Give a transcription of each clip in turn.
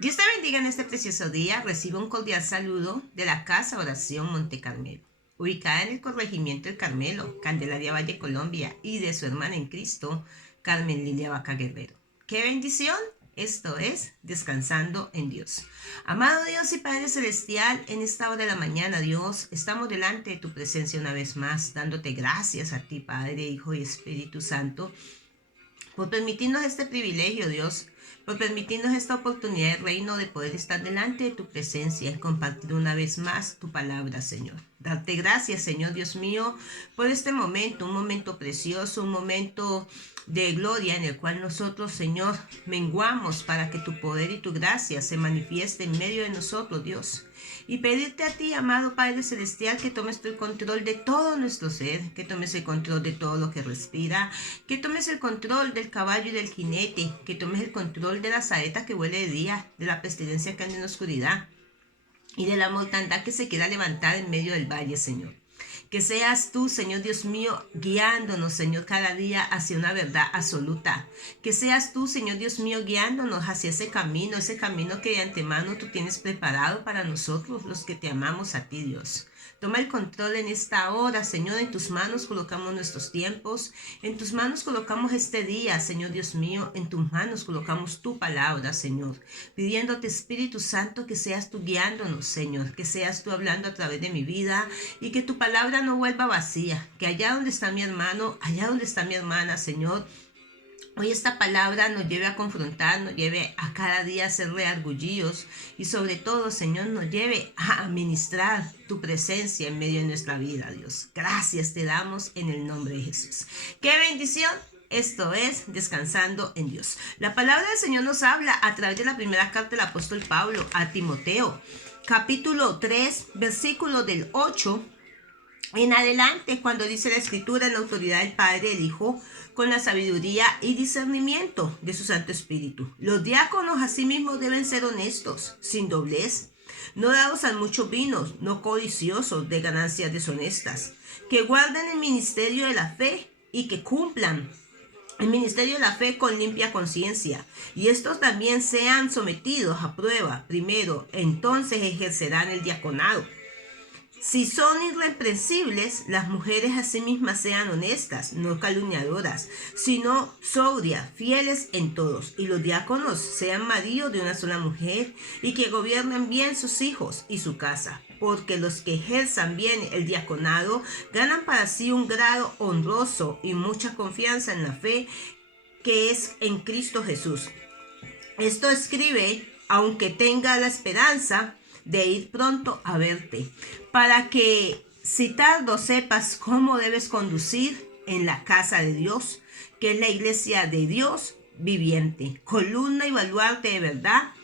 Dios te bendiga en este precioso día. Reciba un cordial saludo de la Casa Oración Monte Carmelo, ubicada en el corregimiento del Carmelo, Candelaria Valle, Colombia, y de su hermana en Cristo, Carmen Lilia Vaca Guerrero. ¡Qué bendición! Esto es Descansando en Dios. Amado Dios y Padre Celestial, en esta hora de la mañana, Dios, estamos delante de tu presencia una vez más, dándote gracias a ti, Padre, Hijo y Espíritu Santo, por permitirnos este privilegio, Dios, por permitirnos esta oportunidad de reino de poder estar delante de tu presencia y compartir una vez más tu palabra, Señor. Darte gracias, Señor Dios mío, por este momento, un momento precioso, un momento de gloria en el cual nosotros, Señor, menguamos para que tu poder y tu gracia se manifieste en medio de nosotros, Dios. Y pedirte a ti, amado Padre Celestial, que tomes el control de todo nuestro ser, que tomes el control de todo lo que respira, que tomes el control del caballo y del jinete, que tomes el control de la saeta que huele de día, de la pestilencia que anda en la oscuridad y de la mortandad que se queda levantada en medio del valle, Señor. Que seas tú, Señor Dios mío, guiándonos, Señor, cada día hacia una verdad absoluta. Que seas tú, Señor Dios mío, guiándonos hacia ese camino que de antemano tú tienes preparado para nosotros, los que te amamos a ti, Dios. Toma el control en esta hora, Señor. En tus manos colocamos nuestros tiempos. En tus manos colocamos este día, Señor Dios mío. En tus manos colocamos tu palabra, Señor. Pidiéndote, Espíritu Santo, que seas tú guiándonos, Señor. Que seas tú hablando a través de mi vida y que tu palabra no vuelva vacía. Que allá donde está mi hermano, allá donde está mi hermana, Señor, hoy esta palabra nos lleve a confrontar, nos lleve a cada día a ser reargullidos y sobre todo, Señor, nos lleve a administrar tu presencia en medio de nuestra vida, Dios. Gracias te damos en el nombre de Jesús. ¡Qué bendición! Esto es Descansando en Dios. La palabra del Señor nos habla a través de la primera carta del apóstol Pablo a Timoteo, capítulo 3, versículo del 8 en adelante, cuando dice la Escritura: en la autoridad del Padre, el Hijo, con la sabiduría y discernimiento de su Santo Espíritu. Los diáconos asimismo deben ser honestos, sin doblez, no dados al mucho vino, no codiciosos de ganancias deshonestas, que guarden el ministerio de la fe y que cumplan el ministerio de la fe con limpia conciencia. Y estos también sean sometidos a prueba primero, entonces ejercerán el diaconado. Si son irreprensibles, las mujeres asimismas sean honestas, no calumniadoras, sino sobrias, fieles en todos. Y los diáconos sean maridos de una sola mujer y que gobiernen bien sus hijos y su casa. Porque los que ejerzan bien el diaconado ganan para sí un grado honroso y mucha confianza en la fe que es en Cristo Jesús. Esto escribe, aunque tenga la esperanza de ir pronto a verte, para que si tardo sepas cómo debes conducir en la casa de Dios, que es la iglesia de Dios viviente, columna y baluarte de verdad.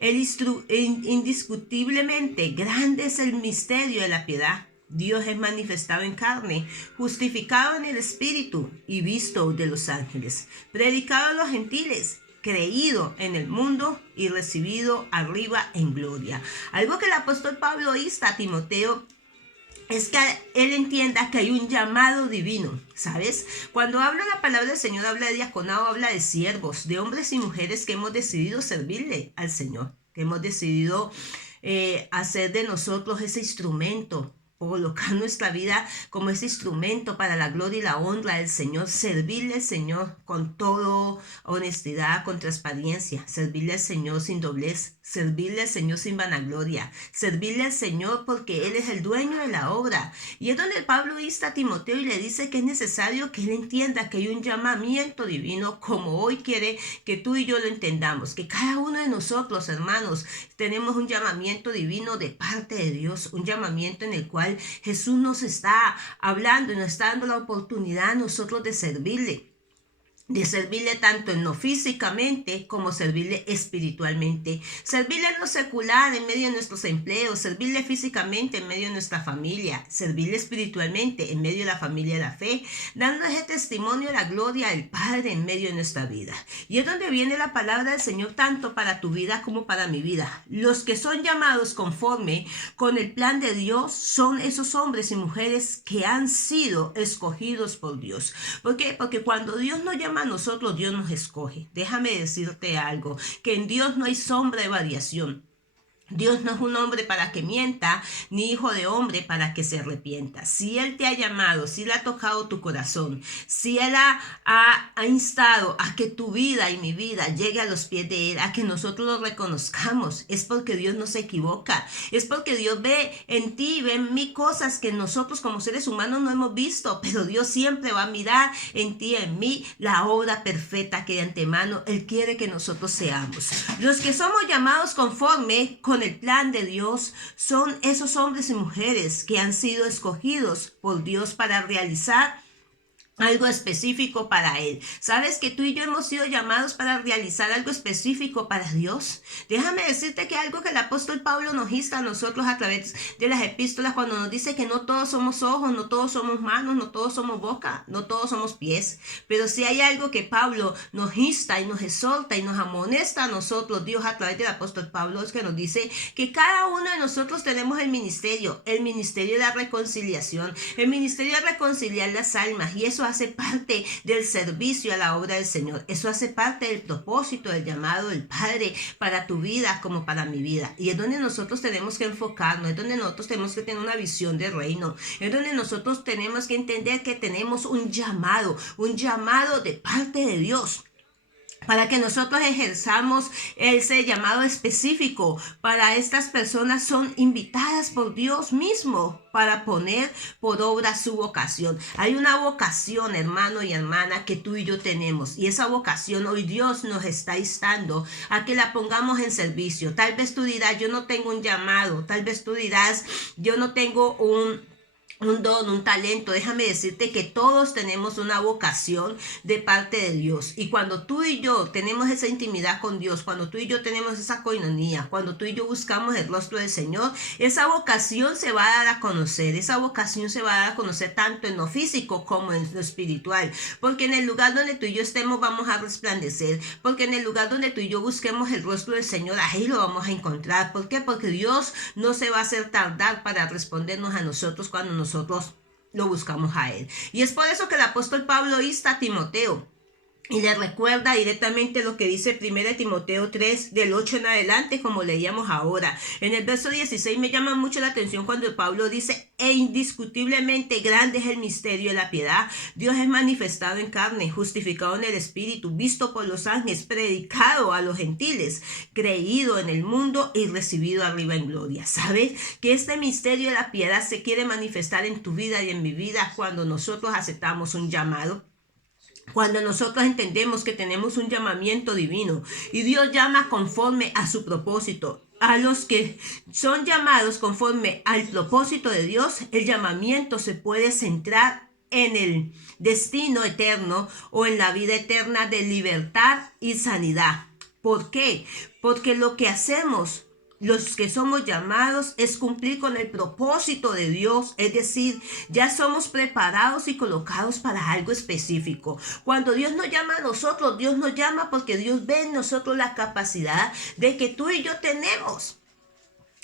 Indiscutiblemente grande es el misterio de la piedad. Dios es manifestado en carne, justificado en el Espíritu y visto de los ángeles, predicado a los gentiles, creído en el mundo y recibido arriba en gloria. Algo que el apóstol Pablo insta a Timoteo es que él entienda que hay un llamado divino, ¿sabes? Cuando habla la palabra del Señor, habla de diaconado, habla de siervos, de hombres y mujeres que hemos decidido servirle al Señor, que hemos decidido hacer de nosotros ese instrumento, colocar nuestra vida como ese instrumento para la gloria y la honra del Señor, servirle al Señor con toda honestidad, con transparencia, servirle al Señor sin doblez, servirle al Señor sin vanagloria, servirle al Señor porque Él es el dueño de la obra. Y es donde Pablo insta a Timoteo y le dice que es necesario que él entienda que hay un llamamiento divino, como hoy quiere que tú y yo lo entendamos, que cada uno de nosotros, hermanos, tenemos un llamamiento divino de parte de Dios, un llamamiento en el cual Jesús nos está hablando y nos está dando la oportunidad a nosotros de servirle tanto en lo físicamente como servirle espiritualmente, servirle en lo secular en medio de nuestros empleos, servirle físicamente en medio de nuestra familia, servirle espiritualmente en medio de la familia de la fe, dando ese testimonio de la gloria del Padre en medio de nuestra vida. Y es donde viene la palabra del Señor tanto para tu vida como para mi vida. Los que son llamados conforme con el plan de Dios son esos hombres y mujeres que han sido escogidos por Dios. ¿Por qué? Porque cuando Dios nos llama llama a nosotros, Dios nos escoge. Déjame decirte algo, que en Dios no hay sombra de variación. Dios no es un hombre para que mienta, ni hijo de hombre para que se arrepienta. Si Él te ha llamado, si Él ha tocado tu corazón, si Él ha instado a que tu vida y mi vida llegue a los pies de Él, a que nosotros lo reconozcamos, es porque Dios no se equivoca. Es porque Dios ve en ti, ve en mí cosas que nosotros como seres humanos no hemos visto, pero Dios siempre va a mirar en ti y en mí la obra perfecta que de antemano Él quiere que nosotros seamos. Los que somos llamados conforme con el plan de Dios son esos hombres y mujeres que han sido escogidos por Dios para realizar algo específico para Él. ¿Sabes que tú y yo hemos sido llamados para realizar algo específico para Dios? Déjame decirte que algo que el apóstol Pablo nos insta a nosotros a través de las epístolas cuando nos dice que no todos somos ojos, no todos somos manos, no todos somos boca, no todos somos pies. Pero si hay algo que Pablo nos insta y nos exhorta y nos amonesta a nosotros, Dios a través del apóstol Pablo, es que nos dice que cada uno de nosotros tenemos el ministerio de la reconciliación, el ministerio de reconciliar las almas, y eso hace parte del servicio a la obra del Señor. Eso hace parte del propósito, del llamado del Padre para tu vida como para mi vida. Y es donde nosotros tenemos que enfocarnos, es donde nosotros tenemos que tener una visión de reino, es donde nosotros tenemos que entender que tenemos un llamado de parte de Dios, para que nosotros ejerzamos ese llamado específico. Para estas personas son invitadas por Dios mismo para poner por obra su vocación. Hay una vocación, hermano y hermana, que tú y yo tenemos, y esa vocación hoy Dios nos está instando a que la pongamos en servicio. Tal vez tú dirás, yo no tengo un llamado, tal vez tú dirás, yo no tengo un don, un talento. Déjame decirte que todos tenemos una vocación de parte de Dios, y cuando tú y yo tenemos esa intimidad con Dios, cuando tú y yo tenemos esa coinonía, cuando tú y yo buscamos el rostro del Señor, esa vocación se va a dar a conocer, esa vocación se va a dar a conocer tanto en lo físico como en lo espiritual, porque en el lugar donde tú y yo estemos vamos a resplandecer, porque en el lugar donde tú y yo busquemos el rostro del Señor, ahí lo vamos a encontrar. ¿Por qué? Porque Dios no se va a hacer tardar para respondernos a nosotros cuando nosotros lo buscamos a Él. Y es por eso que el apóstol Pablo insta a Timoteo y le recuerda directamente lo que dice 1 Timoteo 3, del 8 en adelante, como leíamos ahora. En el verso 16 me llama mucho la atención cuando Pablo dice: e indiscutiblemente grande es el misterio de la piedad. Dios es manifestado en carne, justificado en el Espíritu, visto por los ángeles, predicado a los gentiles, creído en el mundo y recibido arriba en gloria. ¿Sabes? Que este misterio de la piedad se quiere manifestar en tu vida y en mi vida cuando nosotros aceptamos un llamado. Cuando nosotros entendemos que tenemos un llamamiento divino y Dios llama conforme a su propósito. A los que son llamados conforme al propósito de Dios, el llamamiento se puede centrar en el destino eterno o en la vida eterna de libertad y sanidad. ¿Por qué? Porque lo que hacemos, los que somos llamados, es cumplir con el propósito de Dios, es decir, ya somos preparados y colocados para algo específico. Cuando Dios nos llama a nosotros, Dios nos llama porque Dios ve en nosotros la capacidad de que tú y yo tenemos.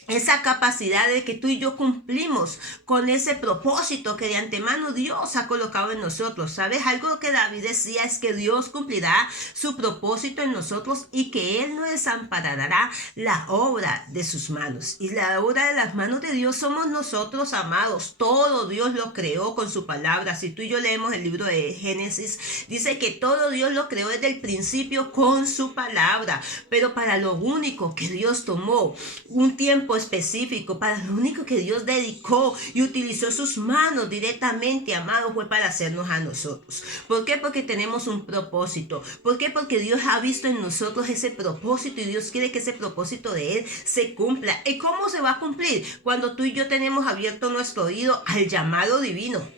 Esa capacidad de que tú y yo cumplimos con ese propósito que de antemano Dios ha colocado en nosotros. ¿Sabes? Algo que David decía es que Dios cumplirá su propósito en nosotros y que Él no desamparará la obra de sus manos. Y la obra de las manos de Dios somos nosotros, amados. Todo Dios lo creó con su palabra. Si tú y yo leemos el libro de Génesis, dice que todo Dios lo creó desde el principio con su palabra. Pero para lo único que Dios tomó un tiempo específico, para lo único que Dios dedicó y utilizó sus manos directamente, amado, fue para hacernos a nosotros. ¿Por qué? Porque tenemos un propósito. ¿Por qué? Porque Dios ha visto en nosotros ese propósito y Dios quiere que ese propósito de Él se cumpla. ¿Y cómo se va a cumplir? Cuando tú y yo tenemos abierto nuestro oído al llamado divino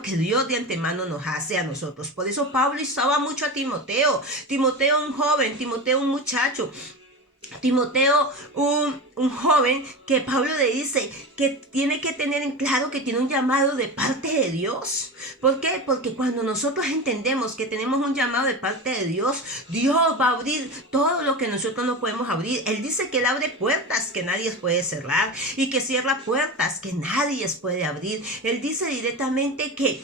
que Dios de antemano nos hace a nosotros. Por eso Pablo instaba mucho a Timoteo, un joven, Timoteo un muchacho, Timoteo, un joven que Pablo le dice que tiene que tener en claro que tiene un llamado de parte de Dios. ¿Por qué? Porque cuando nosotros entendemos que tenemos un llamado de parte de Dios, Dios va a abrir todo lo que nosotros no podemos abrir. Él dice que Él abre puertas que nadie puede cerrar y que cierra puertas que nadie puede abrir. Él dice directamente que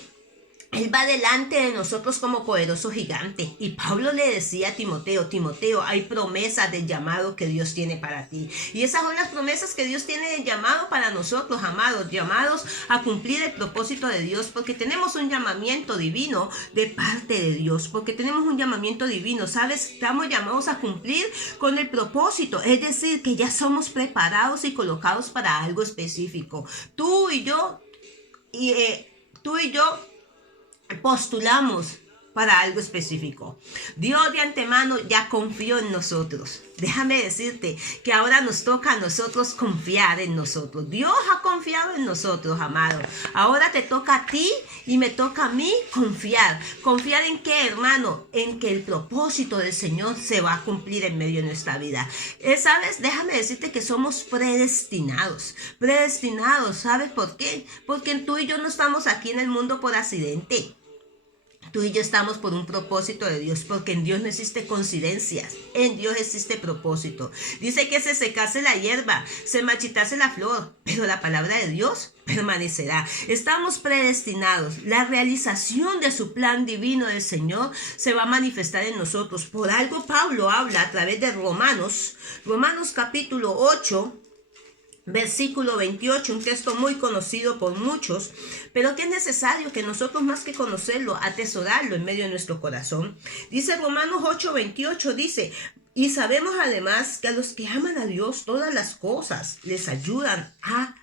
Él va delante de nosotros como poderoso gigante. Y Pablo le decía a Timoteo, Timoteo, hay promesas del llamado que Dios tiene para ti. Y esas son las promesas que Dios tiene de llamado para nosotros, amados, llamados a cumplir el propósito de Dios, porque tenemos un llamamiento divino de parte de Dios, porque tenemos un llamamiento divino, ¿sabes? Estamos llamados a cumplir con el propósito, es decir, que ya somos preparados y colocados para algo específico. Tú y yo postulamos para algo específico. Dios de antemano ya confió en nosotros. Déjame decirte que ahora nos toca a nosotros confiar en nosotros. Dios ha confiado en nosotros, amado. Ahora te toca a ti y me toca a mí confiar. ¿Confiar en qué, hermano? En que el propósito del Señor se va a cumplir en medio de nuestra vida. ¿Sabes? Déjame decirte que somos predestinados. Predestinados, ¿sabes por qué? Porque tú y yo no estamos aquí en el mundo por accidente. Tú y yo estamos por un propósito de Dios, porque en Dios no existe coincidencias, en Dios existe propósito. Dice que se secase la hierba, se marchitase la flor, pero la palabra de Dios permanecerá. Estamos predestinados. La realización de su plan divino del Señor se va a manifestar en nosotros. Por algo Pablo habla a través de Romanos capítulo 8, versículo 28, un texto muy conocido por muchos, pero que es necesario que nosotros, más que conocerlo, atesorarlo en medio de nuestro corazón. Dice Romanos 8:28, dice: y sabemos además que a los que aman a Dios todas las cosas les ayudan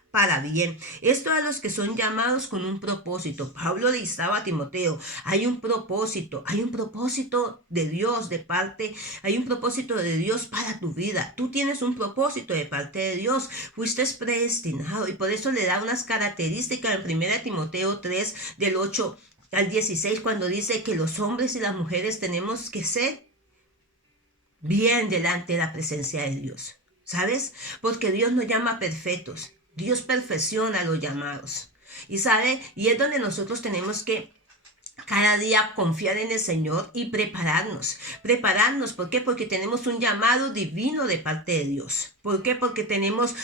para bien. Esto a los que son llamados con un propósito. Pablo le estaba a Timoteo, hay un propósito de Dios de parte, hay un propósito de Dios para tu vida. Tú tienes un propósito de parte de Dios, fuiste predestinado, y por eso le da unas características en 1 Timoteo 3, del 8 al 16, cuando dice que los hombres y las mujeres tenemos que ser bien delante de la presencia de Dios. ¿Sabes? Porque Dios nos llama perfectos. Dios perfecciona los llamados. Y es donde nosotros tenemos que cada día confiar en el Señor y prepararnos. ¿Por qué? Porque tenemos un llamado divino de parte de Dios. ¿Por qué? Porque hemos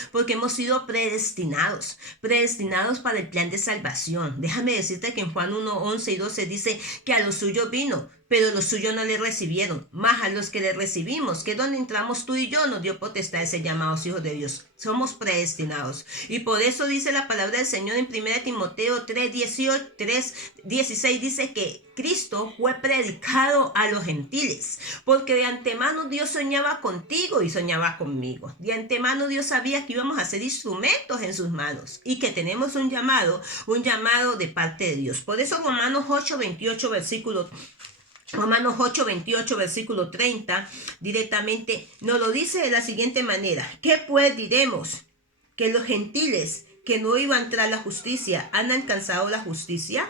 sido predestinados para el plan de salvación. Déjame decirte que en Juan 1, 11 y 12 dice que a los suyos vino, pero los suyos no le recibieron. Más a los que le recibimos, que es donde entramos tú y yo, nos dio potestad de ser llamados hijos de Dios. Somos predestinados. Y por eso dice la palabra del Señor en 1 Timoteo 3:16, dice que Cristo fue predicado a los gentiles, porque de antemano Dios soñaba contigo y soñaba conmigo. De antemano Dios sabía que íbamos a ser instrumentos en sus manos y que tenemos un llamado de parte de Dios. Por eso Romanos 8:28 versículo 30 directamente nos lo dice de la siguiente manera: ¿qué pues diremos? ¿Que los gentiles que no iban a entrar a la justicia han alcanzado la justicia?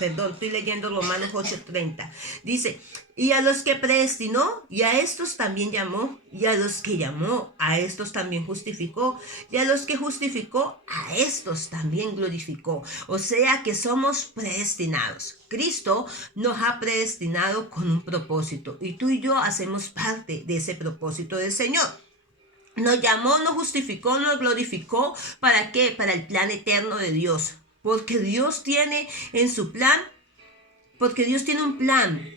Estoy leyendo Romanos 8:30. Dice: y a los que predestinó, y a estos también llamó, y a los que llamó, a estos también justificó, y a los que justificó, a estos también glorificó. O sea que somos predestinados. Cristo nos ha predestinado con un propósito, y tú y yo hacemos parte de ese propósito del Señor. Nos llamó, nos justificó, nos glorificó. ¿Para qué? Para el plan eterno de Dios. Porque Dios tiene un plan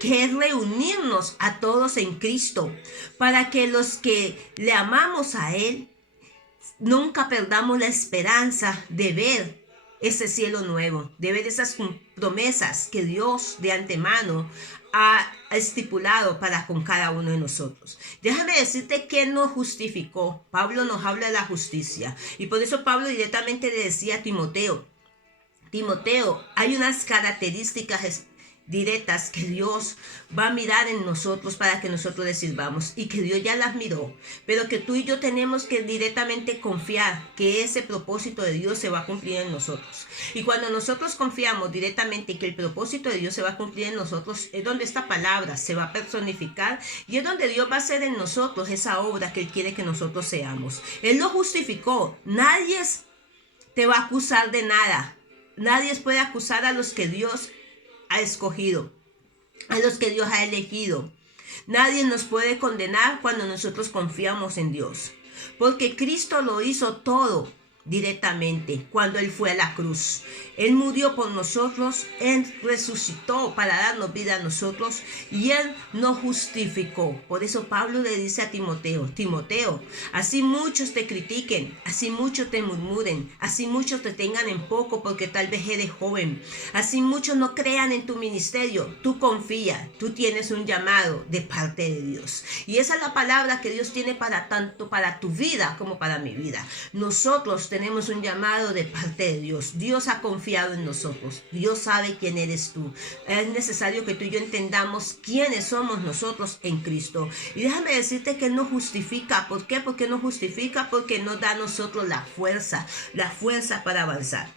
que es reunirnos a todos en Cristo, para que los que le amamos a Él nunca perdamos la esperanza de ver ese cielo nuevo, de ver esas promesas que Dios de antemano ha estipulado para con cada uno de nosotros. Déjame decirte que nos justificó. Pablo nos habla de la justicia, y por eso Pablo directamente le decía a Timoteo, hay unas características directas que Dios va a mirar en nosotros para que nosotros le sirvamos, y que Dios ya las miró, pero que tú y yo tenemos que directamente confiar que ese propósito de Dios se va a cumplir en nosotros. Y cuando nosotros confiamos directamente que el propósito de Dios se va a cumplir en nosotros, es donde esta palabra se va a personificar, y es donde Dios va a hacer en nosotros esa obra que Él quiere que nosotros seamos. Él lo justificó. Nadie te va a acusar de nada. Nadie puede acusar a los que Dios ha escogido, a los que Dios ha elegido. Nadie nos puede condenar cuando nosotros confiamos en Dios, porque Cristo lo hizo todo directamente cuando Él fue a la cruz. Él murió por nosotros, Él resucitó para darnos vida a nosotros y Él nos justificó. Por eso Pablo le dice a Timoteo, Timoteo, así muchos te critiquen, así muchos te murmuren, así muchos te tengan en poco porque tal vez eres joven, así muchos no crean en tu ministerio, tú confía, tú tienes un llamado de parte de Dios. Y esa es la palabra que Dios tiene para tanto para tu vida como para mi vida. Nosotros tenemos un llamado de parte de Dios. Dios ha confiado en nosotros. Dios sabe quién eres tú. Es necesario que tú y yo entendamos quiénes somos nosotros en Cristo. Y déjame decirte que Él nos justifica. ¿Por qué? Porque nos justifica, porque nos da a nosotros la fuerza para avanzar.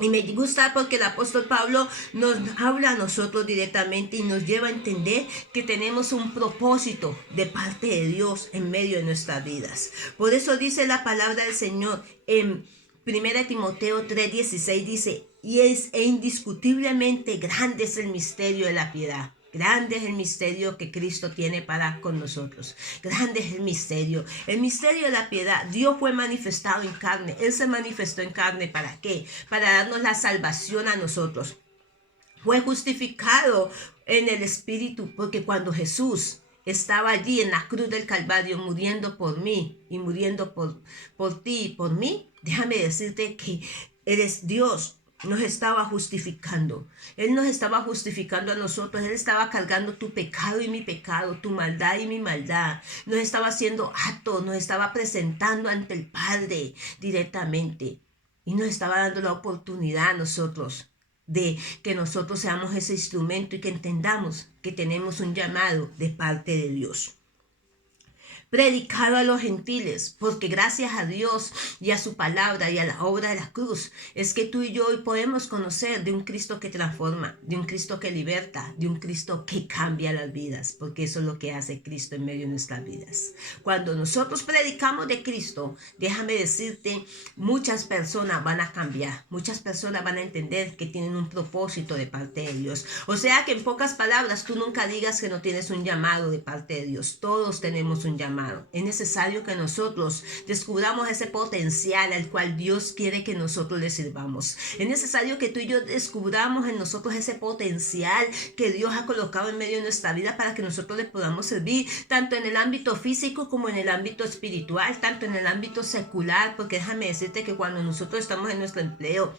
Y me gusta porque el apóstol Pablo nos habla a nosotros directamente y nos lleva a entender que tenemos un propósito de parte de Dios en medio de nuestras vidas. Por eso dice la palabra del Señor en 1 Timoteo 3:16, dice, y es indiscutiblemente grande es el misterio de la piedad. Grande es el misterio que Cristo tiene para con nosotros. Grande es el misterio de la piedad. Dios fue manifestado en carne. Él se manifestó en carne. ¿Para qué? Para darnos la salvación a nosotros. Fue justificado en el Espíritu, porque cuando Jesús estaba allí en la cruz del Calvario muriendo por mí y muriendo por ti y por mí, déjame decirte que eres Dios. Nos estaba justificando. Él nos estaba justificando a nosotros. Él estaba cargando tu pecado y mi pecado, tu maldad y mi maldad. Nos estaba haciendo acto, nos estaba presentando ante el Padre directamente. Y nos estaba dando la oportunidad a nosotros de que nosotros seamos ese instrumento y que entendamos que tenemos un llamado de parte de Dios. Predicado a los gentiles, porque gracias a Dios y a su palabra y a la obra de la cruz, es que tú y yo hoy podemos conocer de un Cristo que transforma, de un Cristo que liberta, de un Cristo que cambia las vidas, porque eso es lo que hace Cristo en medio de nuestras vidas. Cuando nosotros predicamos de Cristo, déjame decirte, muchas personas van a cambiar, muchas personas van a entender que tienen un propósito de parte de Dios. O sea que en pocas palabras, tú nunca digas que no tienes un llamado de parte de Dios. Todos tenemos un llamado. Es necesario que nosotros descubramos ese potencial al cual Dios quiere que nosotros le sirvamos. Es necesario que tú y yo descubramos en nosotros ese potencial que Dios ha colocado en medio de nuestra vida para que nosotros le podamos servir, tanto en el ámbito físico como en el ámbito espiritual, tanto en el ámbito secular, porque déjame decirte que cuando nosotros estamos en nuestro empleo,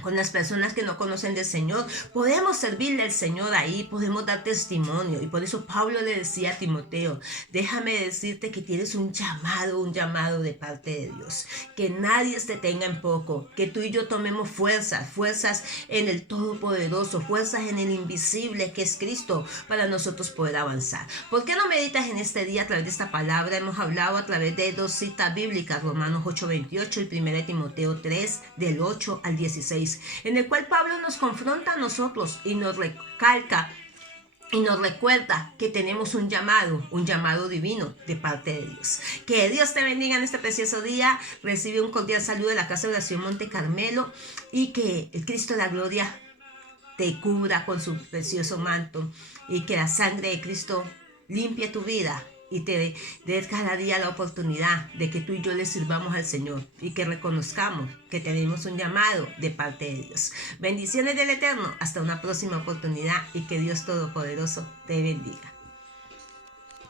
con las personas que no conocen del Señor, podemos servirle al Señor ahí, podemos dar testimonio. Y por eso Pablo le decía a Timoteo, déjame decirte que tienes un llamado de parte de Dios. Que nadie te tenga en poco, que tú y yo tomemos fuerzas en el Todopoderoso, fuerzas en el invisible que es Cristo, para nosotros poder avanzar. ¿Por qué no meditas en este día a través de esta palabra? Hemos hablado a través de dos citas bíblicas, Romanos 8:28 y 1 Timoteo 3, del 8 al 16. En el cual Pablo nos confronta a nosotros y nos recalca y nos recuerda que tenemos un llamado divino de parte de Dios. Que Dios te bendiga en este precioso día. Recibe un cordial saludo de la Casa de Oración Monte Carmelo y que el Cristo de la Gloria te cubra con su precioso manto y que la sangre de Cristo limpie tu vida y te dé cada día la oportunidad de que tú y yo le sirvamos al Señor y que reconozcamos que tenemos un llamado de parte de Dios. Bendiciones del Eterno. Hasta una próxima oportunidad y que Dios Todopoderoso te bendiga.